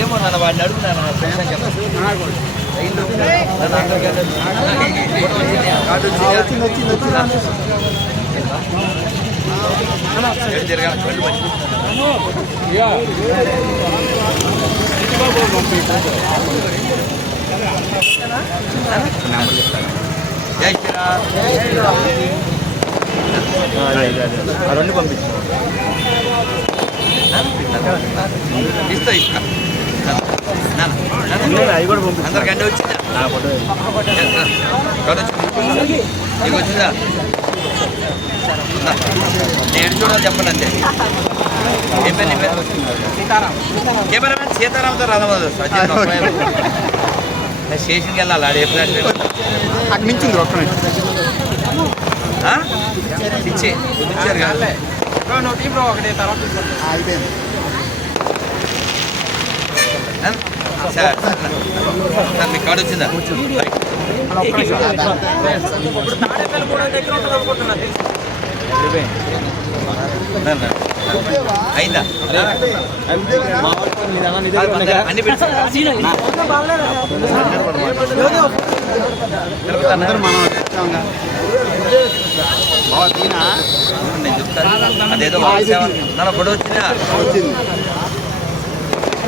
ఏమో నాన్న వాడిని అడుగున్నాను ప్రయాణం చెప్పాను కార్డు జై శ్రీరామ్. రెండు పంపించాను ఇస్తా ఇస్తా. కూడా అందరికంటే వచ్చిందా నా నీకు వచ్చిందా నేను చూడాలి చెప్పండి అంతే ఏం పేరు నీ పేరు కెమెరామెన్ సీతారాంతో స్టేషన్కి వెళ్ళాలి ఆడ ఏ ఫ్లాట్ అక్కడి నుంచి ఒక్క ఇచ్చి ఇచ్చారు కదా అయిపోయింది సార్ సార్ మీకు కార్డు వచ్చిందా. అయిందా? అన్ని అందరూ మనం బాగా తీనా? నేను చెప్తాను. అదేదో వచ్చిందా? వచ్చింది.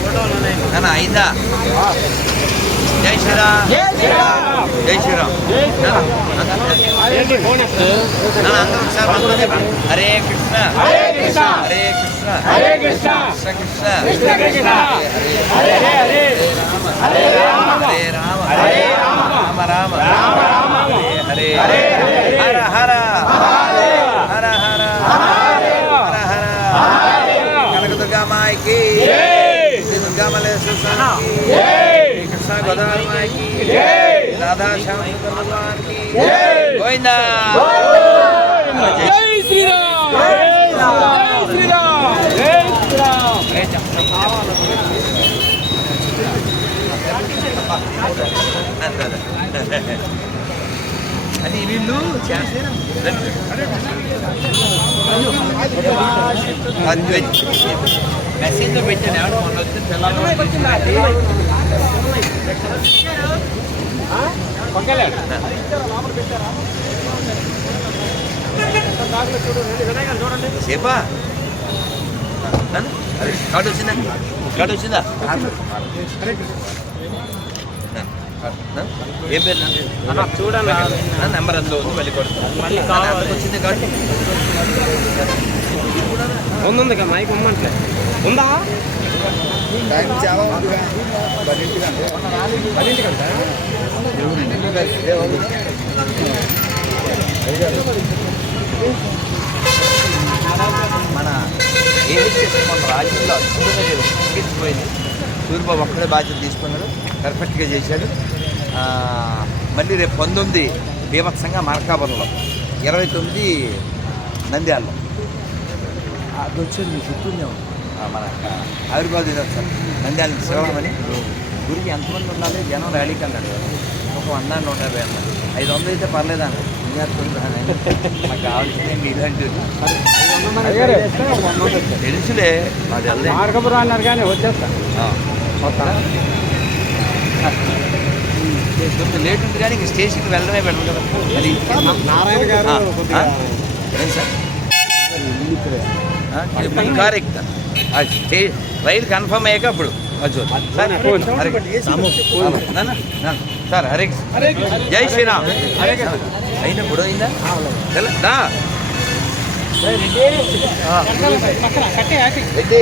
అయిందా? జై శ్రీరామ్. జై శ్రీరామ్. అందరూ ఒకసారి. హరే కృష్ణ. హరే కృష్ణ. హరే కృష్ణ. హరే కృష్ణ. కృష్ణ. కృష్ణ కృష్ణ. హరే హరే హరే. రామ. హరే రామ. హరే రామ. రామ. రామ రామ. హరే. హరే హర. హర హర హర హర హర కనకదుర్గా మాయకి శ్రీ దుర్గా స్వామికి కృష్ణ గోదావరి మాయకి రాధా శ్యామ సుందర భగవాన్కి గోవిందా. జై శ్రీరామ్. జై శ్రీరామ్. జై శ్రీరామ్. అని వీళ్ళు చేస్తారు మెసేజ్లో పెట్టాను ఎవరు మొన్న వచ్చిన పిల్లలు సేపా కార్డు వచ్చిందా? కార్డు వచ్చిందా? నా? ఏం పేరు? చూడండి. నా నెంబర్ అందులో ఉంది మళ్ళీ మళ్ళీ వచ్చింది కార్డు? ఉంది కదా మైక్ ఉందంటే ఉందా? టైం చాలా ఉంది పదింటికంటే మన ఏహెచ్ఎస్ మన రాజ్యంలో అద్భుతంగా. ముగించిపోయింది సూర్యబాబు ఒక్కడే బాధ్యత తీసుకున్నాడు. పర్ఫెక్ట్గా చేశాడు. ఆ, మళ్ళీ రేపు పంతొమ్మిది బీభత్సంగా మార్కాపురంలో ఇరవై తొమ్మిది నంద్యాలలో. అది వచ్చేది మీ చుట్టూనే ఉంది మన ఆవిర్భావ దినోత్సవం. నంద్యాల శివరామని గురికి ఎంతమంది ఉండాలి? జనం ర్యాలీకి అన్నాడు ఒక వంద నూట యాభై అన్నాడు ఐదు వందలు అయితే పర్లేదు మాకు కావాల్సింది ఇలాంటివి? తెలుసులే. మాది వెళ్దే మార్గపురం అన్నారు కానీ వచ్చేస్తా. కొంచెం లేట్ ఉంది కానీ స్టేషన్కి వెళ్ళడమే బెటర్ కదా. అది నారాయణ గారు సార్? కార్ ఎక్కుతాను రైలు కన్ఫర్మ్ అయ్యాక అప్పుడు. సార్ హరే. జై శ్రీరామ్. అయినా ఇప్పుడు అయిందా? రెడ్డి.